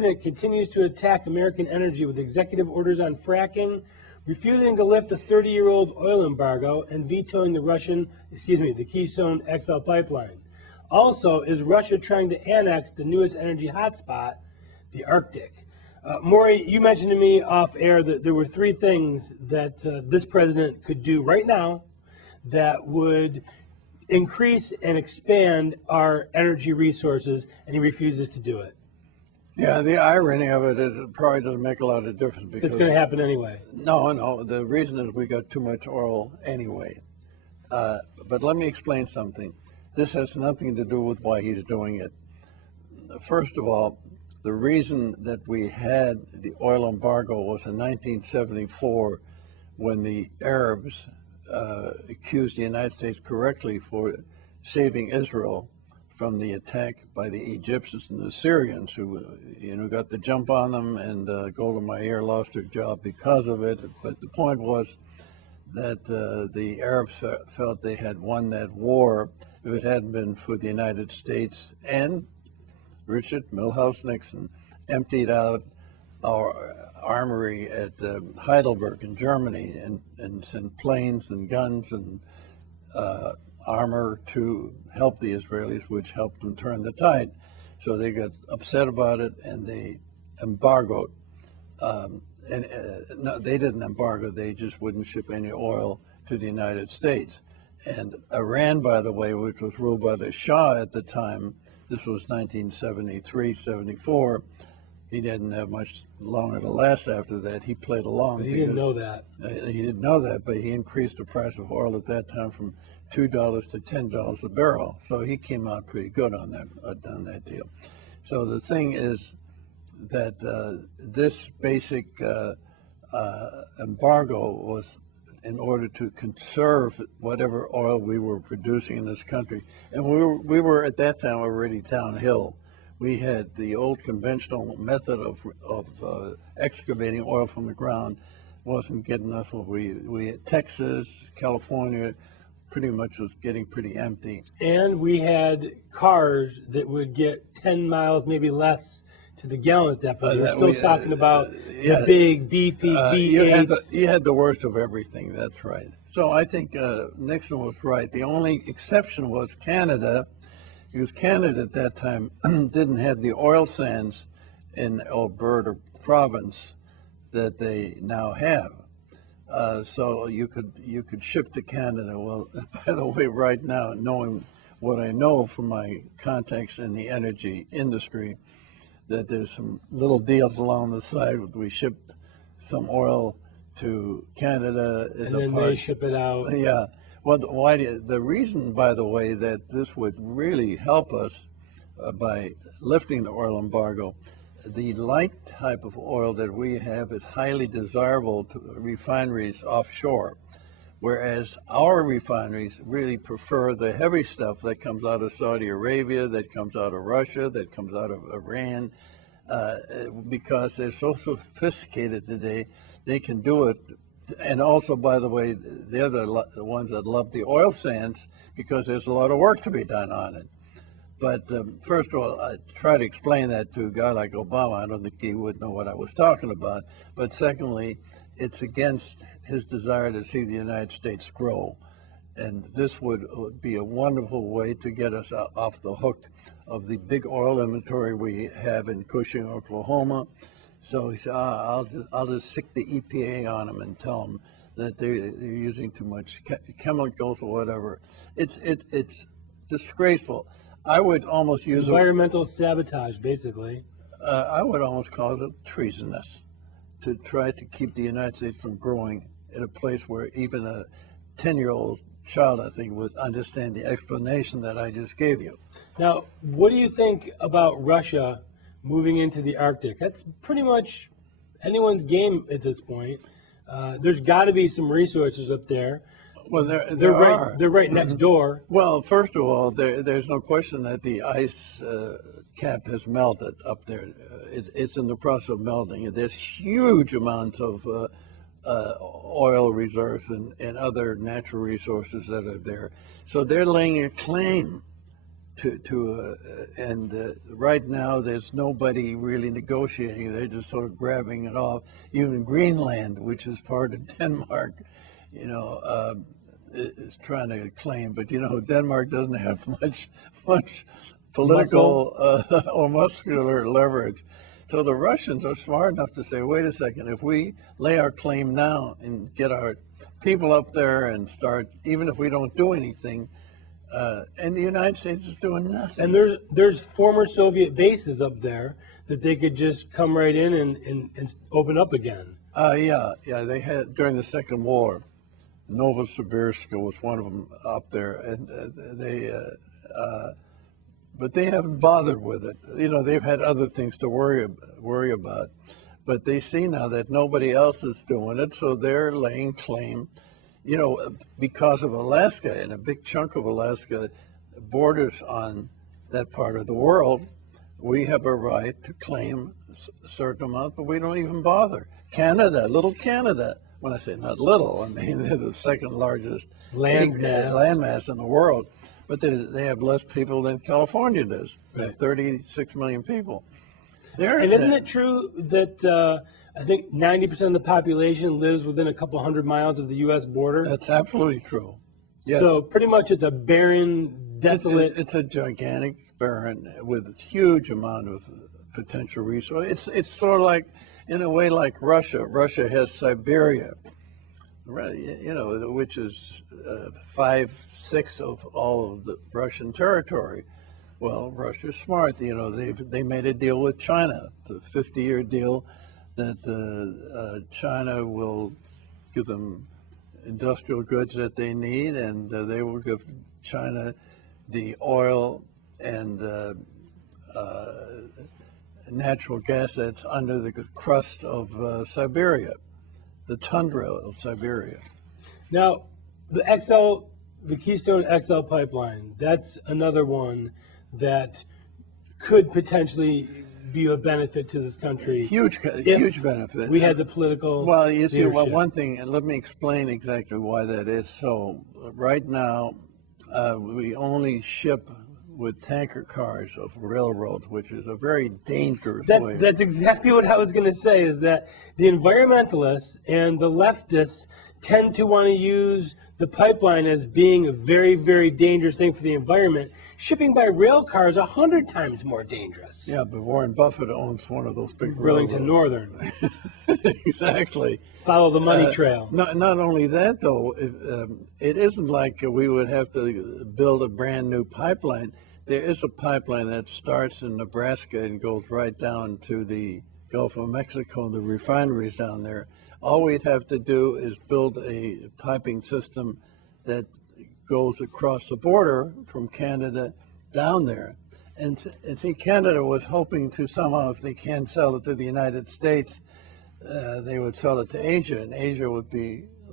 president continues to attack American energy with executive orders on fracking, refusing to lift a 30-year-old oil embargo, and vetoing the Keystone XL pipeline. Also, is Russia trying to annex the newest energy hotspot, the Arctic? Maury, you mentioned to me off air that there were three things that this president could do right now that would increase and expand our energy resources, and he refuses to do it. Yeah, the irony of it is it probably doesn't make a lot of difference because It's going to happen anyway. No. The reason is we got too much oil anyway. But let me explain something. This has nothing to do with why he's doing it. First of all, the reason that we had the oil embargo was in 1974 when the Arabs accused the United States correctly for saving Israel from the attack by the Egyptians and the Syrians, who got the jump on them, and Golda Meir lost her job because of it. But the point was that the Arabs felt they had won that war if it hadn't been for the United States and Richard Milhouse Nixon emptied out our armory at Heidelberg in Germany and sent planes and guns and armor to help the Israelis, which helped them turn the tide. So they got upset about it and they embargoed. No, they didn't embargo, they just wouldn't ship any oil to the United States. And Iran, by the way, which was ruled by the Shah at the time, this was 1973, 74, he didn't have much longer to last after that. He played along. But he didn't know that. He didn't know that, but he increased the price of oil at that time from $2 to $10 a barrel. So he came out pretty good on that deal. So the thing is that this basic embargo was in order to conserve whatever oil we were producing in this country. And we were at that time already downhill. We had the old conventional method of excavating oil from the ground wasn't good enough. We had Texas, California, pretty much was getting pretty empty. And we had cars that would get 10 miles, maybe less, to the gallon at that point. We're still talking about the big, beefy V8s. You had the worst of everything, that's right. So I think Nixon was right. The only exception was Canada, because Canada at that time didn't have the oil sands in Alberta province that they now have. So you could ship to Canada. Well, by the way, right now, knowing what I know from my contacts in the energy industry, that there's some little deals along the side. We ship some oil to Canada, and then they ship it out. Yeah. Well, the reason, by the way, that this would really help us by lifting the oil embargo, the light type of oil that we have is highly desirable to refineries offshore, whereas our refineries really prefer the heavy stuff that comes out of Saudi Arabia, that comes out of Russia, that comes out of Iran, because they're so sophisticated today, they can do it. And also, by the way, they're the ones that love the oil sands because there's a lot of work to be done on it. But first of all, I try to explain that to a guy like Obama. I don't think he would know what I was talking about. But secondly, it's against his desire to see the United States grow. And this would be a wonderful way to get us off the hook of the big oil inventory we have in Cushing, Oklahoma. So he said, I'll just sick the EPA on them and tell them that they're using too much chemicals or whatever. It's disgraceful. I would almost use environmental sabotage, basically. I would almost call it treasonous to try to keep the United States from growing in a place where even a 10-year-old child, I think, would understand the explanation that I just gave you. Now, what do you think about Russia moving into the Arctic? That's pretty much anyone's game at this point. There's got to be some resources up there. Well, they're right next door. Well, first of all, there's no question that the ice cap has melted up there. It's in the process of melting. There's huge amounts of oil reserves and other natural resources that are there. So they're laying a claim right now there's nobody really negotiating. They're just sort of grabbing it off. Even Greenland, which is part of Denmark, you know, is trying to claim. But you know, Denmark doesn't have much political or muscular leverage. So the Russians are smart enough to say, wait a second, if we lay our claim now and get our people up there and start, even if we don't do anything, and the United States is doing nothing. And there's former Soviet bases up there that they could just come right in and open up again. Yeah, they had during the Second War. Novosibirsk was one of them up there, and but they haven't bothered with it. You know, they've had other things to worry about. But they see now that nobody else is doing it, so they're laying claim. You know, because of Alaska, and a big chunk of Alaska borders on that part of the world, we have a right to claim a certain amount, but we don't even bother. Canada, little Canada, when I say not little, I mean they're the second largest landmass in the world, but they have less people than California does. They have 36 million people. And isn't it true that I think 90% of the population lives within a couple hundred miles of the U.S. border? That's absolutely true. Yes. So pretty much it's a barren, desolate. It's a gigantic barren with a huge amount of potential resource. It's sort of like, in a way, like Russia. Russia has Siberia, you know, which is 5/6 of all of the Russian territory. Well, Russia's smart. You know, they made a deal with China, the 50-year deal, that China will give them industrial goods that they need, and they will give China the oil and natural gas that's under the crust of Siberia, the tundra of Siberia. Now, the Keystone XL pipeline, that's another one that could potentially be a benefit to this country. Huge benefit. We had the political. Well, you see, leadership. well, one thing, and let me explain exactly why that is. So, right now, we only ship with tanker cars of railroads, which is a very dangerous way. That's exactly what I was going to say, is that the environmentalists and the leftists tend to want to use the pipeline as being a very, very dangerous thing for the environment. Shipping by rail car is 100 times more dangerous. Yeah, but Warren Buffett owns one of those big Burlington railroads. Northern. Exactly. Follow the money trail. Not only that, though, it isn't like we would have to build a brand new pipeline. There is a pipeline that starts in Nebraska and goes right down to the Gulf of Mexico, the refineries down there. All we'd have to do is build a piping system that goes across the border from Canada down there. And I think Canada was hoping to somehow, if they can sell it to the United States, they would sell it to Asia, and Asia would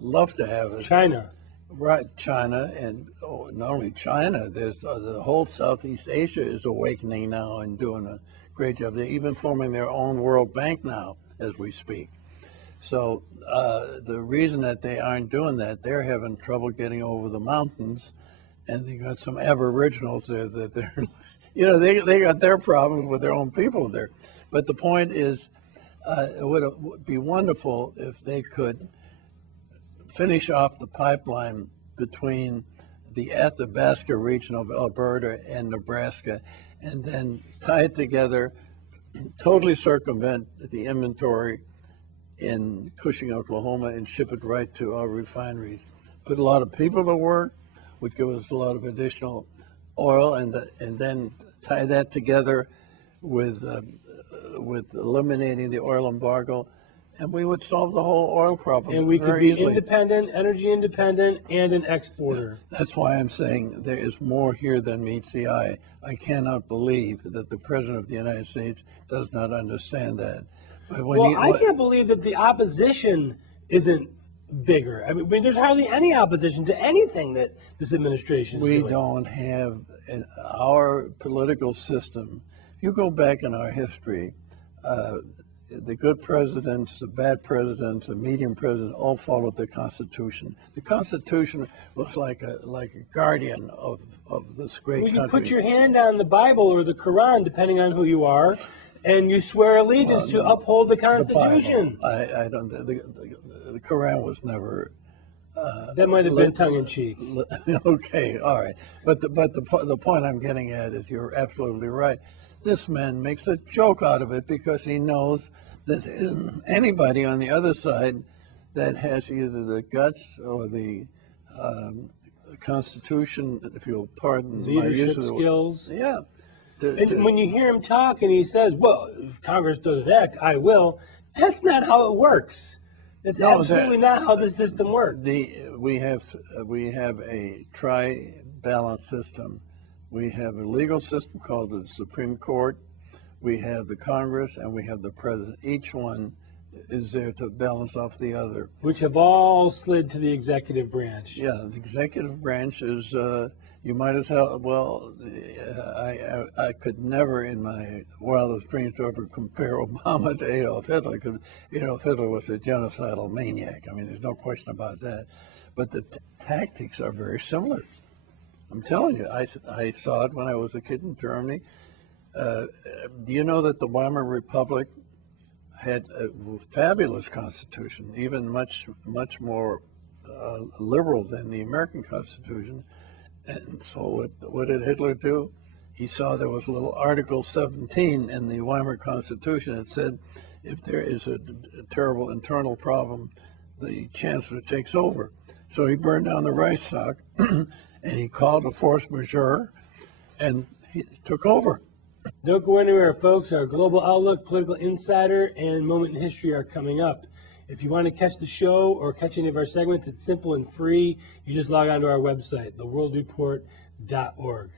love to have it. China. Right, China, and not only China, there's the whole Southeast Asia is awakening now and doing a great job. They're even forming their own World Bank now as we speak. So the reason that they aren't doing that, they're having trouble getting over the mountains, and they got some aboriginals there that they're, you know, they got their problems with their own people there. But the point is, it would be wonderful if they could finish off the pipeline between the Athabasca region of Alberta and Nebraska, and then tie it together, totally circumvent the inventory in Cushing, Oklahoma, and ship it right to our refineries. Put a lot of people to work, would give us a lot of additional oil, and then tie that together with eliminating the oil embargo, and we would solve the whole oil problem. And we could be easily. independent, energy independent, and an exporter. That's why I'm saying there is more here than meets the eye. I cannot believe that the President of the United States does not understand that. But when I can't believe that the opposition isn't bigger. I mean, there's hardly any opposition to anything that this administration is we doing. don't have in our political system. You go back in our history, the good presidents, the bad presidents, the medium presidents all followed the Constitution. The Constitution was like a guardian of this great Well, you country. put your hand on the Bible or the Quran, depending on who you are, and you swear allegiance to uphold the Constitution. I don't. The Quran was never. That might have been tongue in cheek. Okay, all right. But the point I'm getting at is you're absolutely right. This man makes a joke out of it because he knows that there isn't anybody on the other side that has either the guts or the Constitution, if you'll pardon my use Leadership of the word. skills. Yeah. And when you hear him talk and he says, well, if Congress doesn't act, I will, that's not how it works. That's absolutely not how the system works. We have a tri-balance system. We have a legal system called the Supreme Court. We have the Congress and we have the President. Each one is there to balance off the other. Which have all slid to the executive branch. Yeah, the executive branch is, you might as well, I could never in my wildest dreams ever compare Obama to Adolf Hitler, because Adolf Hitler was a genocidal maniac. I mean, there's no question about that. But the tactics are very similar. I'm telling you, I saw it when I was a kid in Germany. Do you know that the Weimar Republic had a fabulous constitution, even much more liberal than the American Constitution? And so what did Hitler do? He saw there was a little Article 17 in the Weimar Constitution that said if there is a terrible internal problem, the chancellor takes over. So he burned down the Reichstag and he called a force majeure and he took over. Don't go anywhere, folks. Our Global Outlook, Political Insider, and Moment in History are coming up. If you want to catch the show or catch any of our segments, it's simple and free. You just log on to our website, theworldreport.org.